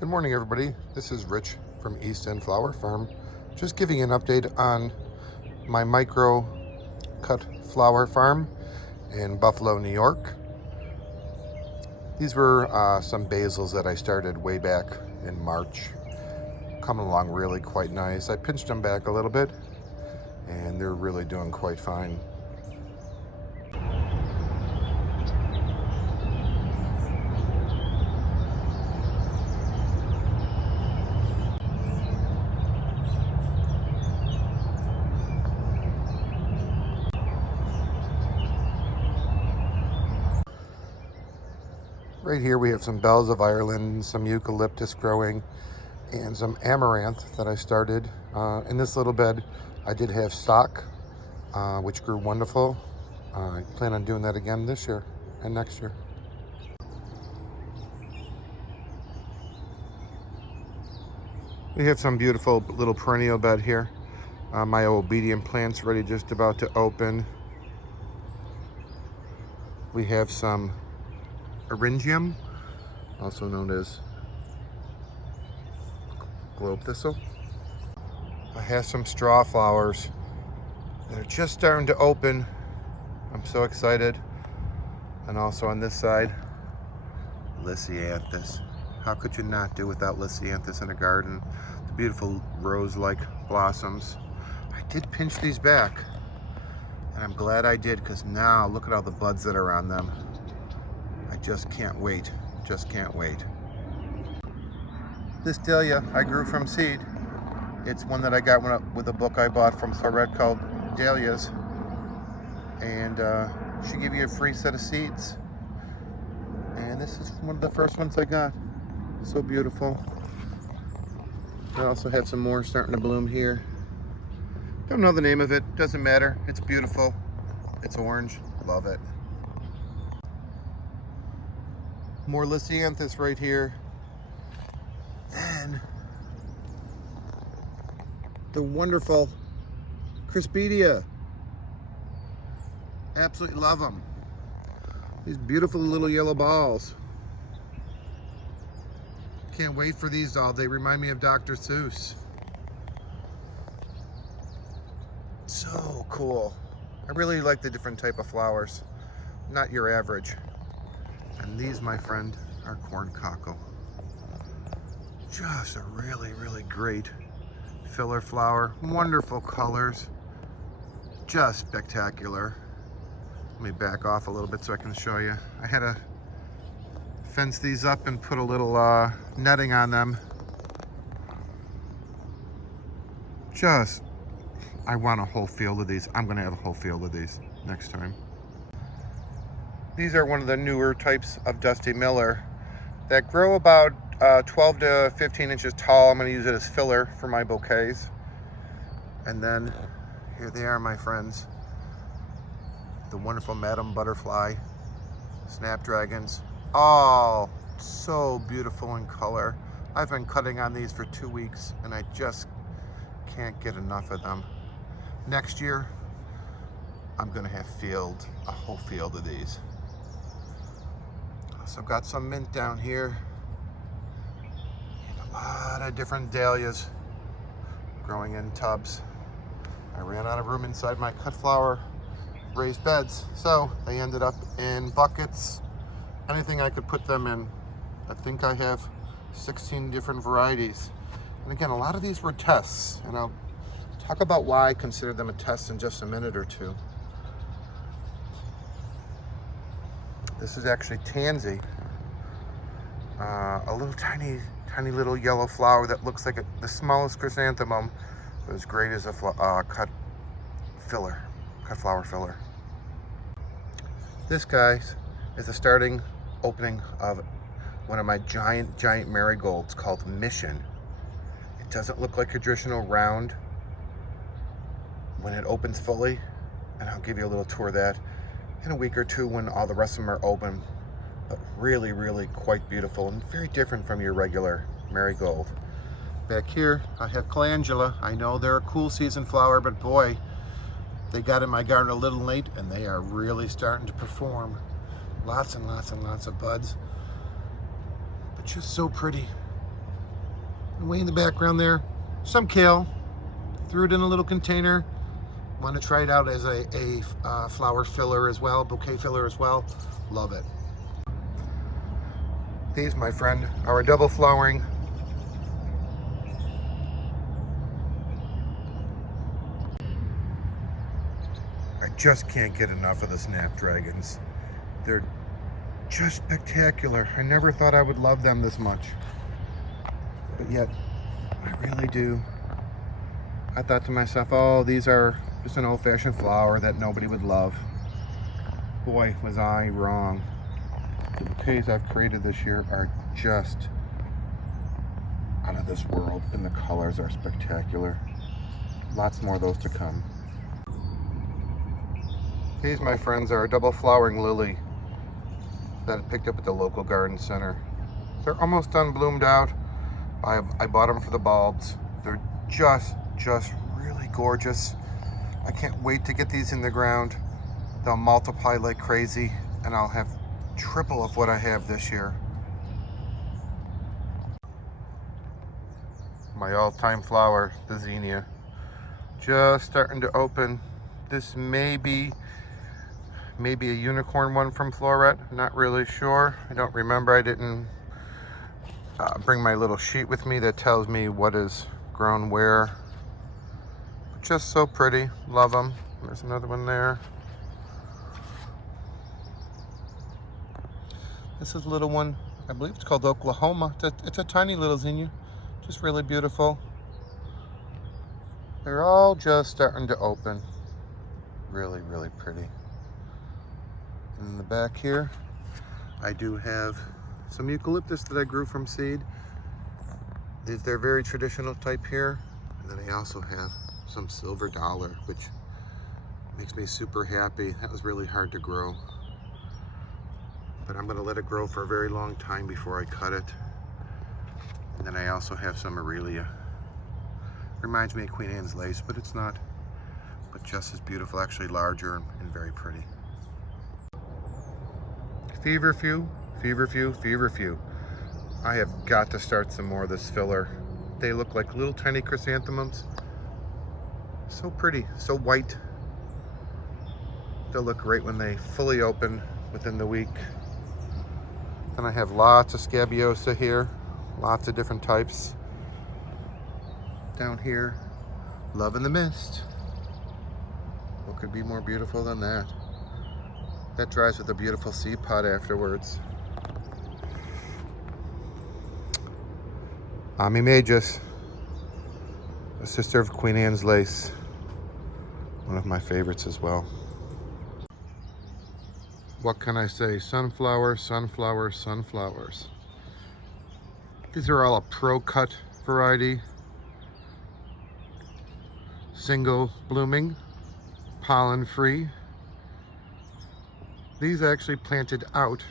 Good morning, everybody. This is Rich from East End Flower Farm. Just giving you an update on my micro cut flower farm in Buffalo, New York. These were some basils that I started way back in March. Coming along really quite nice. I pinched them back a little bit and they're really doing quite fine. Right here we have some bells of Ireland, some eucalyptus growing, and some amaranth that I started in this little bed. I did have stock, which grew wonderful. I plan on doing that again this year and next year. We have some beautiful little perennial bed here. My obedient plant's ready, just about to open. We have some Eryngium, also known as globe thistle. I have some straw flowers that are just starting to open. I'm so excited. And also on this side, Lisianthus. How could you not do without Lisianthus in a garden? The beautiful rose-like blossoms. I did pinch these back, and I'm glad I did, because now look at all the buds that are on them. I just can't wait, just can't wait. This dahlia I grew from seed. It's one that I got with a book I bought from Thorette called Dahlias. And she gave you a free set of seeds. And this is one of the first ones I got. So beautiful. I also have some more starting to bloom here. Don't know the name of it, doesn't matter. It's beautiful. It's orange, love it. More Lisianthus right here. Then the wonderful Crispedia. Absolutely love them. These beautiful little yellow balls. Can't wait for these all. They remind me of Dr. Seuss. So cool. I really like the different type of flowers. Not your average. And these, my friend, are corn cockle. Just a really, really great filler flower. Wonderful colors. Just spectacular. Let me back off a little bit so I can show you. I had to fence these up and put a little netting on them. I want a whole field of these. I'm gonna have a whole field of these next time. These are one of the newer types of Dusty Miller that grow about 12 to 15 inches tall. I'm going to use it as filler for my bouquets. And then here they are, my friends. The wonderful Madam Butterfly, Snapdragons. All so beautiful in color. I've been cutting on these for 2 weeks and I just can't get enough of them. Next year, I'm going to have a whole field of these. So I've got some mint down here and a lot of different dahlias growing in tubs. I ran out of room inside my cut flower raised beds, so they ended up in buckets, anything I could put them in. I think I have 16 different varieties. And again, a lot of these were tests, and I'll talk about why I consider them a test in just a minute or two. This is actually tansy, a little tiny little yellow flower that looks like the smallest chrysanthemum, but as great as a cut flower filler. This, guys, is the starting opening of one of my giant marigolds called Mission. It doesn't look like a traditional round when it opens fully, and I'll give you a little tour of that in a week or two when all the rest of them are open. But really, really quite beautiful and very different from your regular marigold. Back here, I have calendula. I know they're a cool season flower, but boy, they got in my garden a little late and they are really starting to perform. Lots and lots and lots of buds, but just so pretty. And way in the background there, some kale. Threw it in a little container. Want to try it out as a flower filler as well, bouquet filler as well. Love it. These, my friend, are a double flowering. I just can't get enough of the snapdragons. They're just spectacular. I never thought I would love them this much, but yet I really do. I thought to myself, oh, these are just an old-fashioned flower that nobody would love. Boy, was I wrong. The bouquets I've created this year are just out of this world, and the colors are spectacular. Lots more of those to come. These, my friends, are a double flowering lily that I picked up at the local garden center. They're almost done bloomed out. I bought them for the bulbs. They're just really gorgeous. I can't wait to get these in the ground. They'll multiply like crazy, and I'll have triple of what I have this year. My all-time flower, the zinnia, just starting to open. This may be maybe a unicorn one from Floret, not really sure. I don't remember. I didn't bring my little sheet with me that tells me what is grown where. Just so pretty, love them. There's another one there. This is a little one, I believe it's called Oklahoma. It's a tiny little zinnia, just really beautiful. They're all just starting to open. Really pretty. And in the back here, I do have some eucalyptus that I grew from seed. They're very traditional type here. And then I also have some silver dollar, which makes me super happy. That was really hard to grow. But I'm gonna let it grow for a very long time before I cut it. And then I also have some Aurelia. Reminds me of Queen Anne's lace, but it's not. But just as beautiful, actually larger and very pretty. Feverfew. I have got to start some more of this filler. They look like little tiny chrysanthemums. So pretty, so white. They'll look great when they fully open within the week. Then I have lots of Scabiosa here, lots of different types. Down here, Love in the Mist. What could be more beautiful than that? That dries with a beautiful seed pod afterwards. Ami Magus, a sister of Queen Anne's lace. One of my favorites as well. What can I say? Sunflowers. These are all a Pro Cut variety. Single blooming, pollen free. These I actually planted out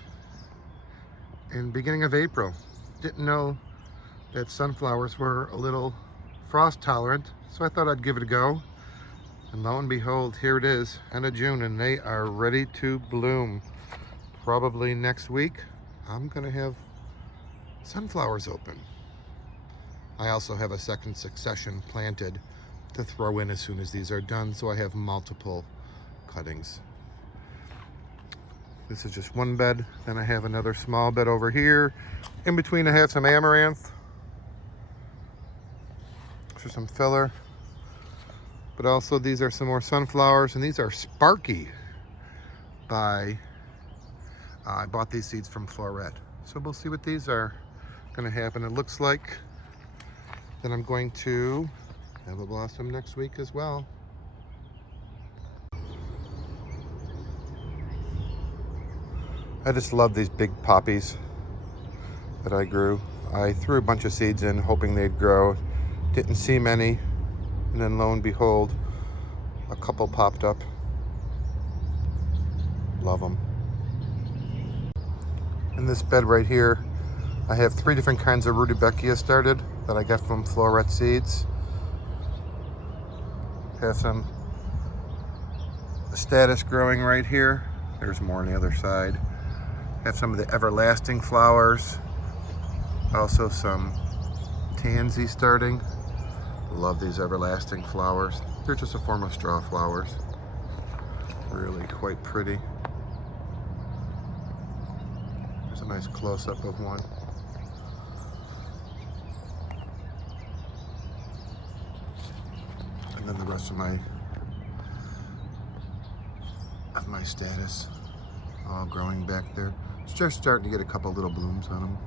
in the beginning of April. Didn't know that sunflowers were a little frost tolerant, so I thought I'd give it a go. And lo and behold, here it is, end of June, and they are ready to bloom. Probably next week, I'm gonna have sunflowers open. I also have a second succession planted to throw in as soon as these are done, so I have multiple cuttings. This is just one bed. Then I have another small bed over here. In between I have some amaranth for some filler. But also these are some more sunflowers, and these are Sparky by, I bought these seeds from Floret. So we'll see what these are gonna happen. It looks like that I'm going to have a blossom next week as well. I just love these big poppies that I grew. I threw a bunch of seeds in hoping they'd grow. Didn't see many, and then lo and behold, a couple popped up. Love them. In this bed right here, I have 3 different kinds of Rudbeckia started that I got from Floret Seeds. Have some status growing right here. There's more on the other side. Have some of the everlasting flowers. Also some tansy starting. Love these everlasting flowers. They're just a form of straw flowers. Really quite pretty. There's a nice close-up of one. And then the rest of my status all growing back there. It's just starting to get a couple little blooms on them.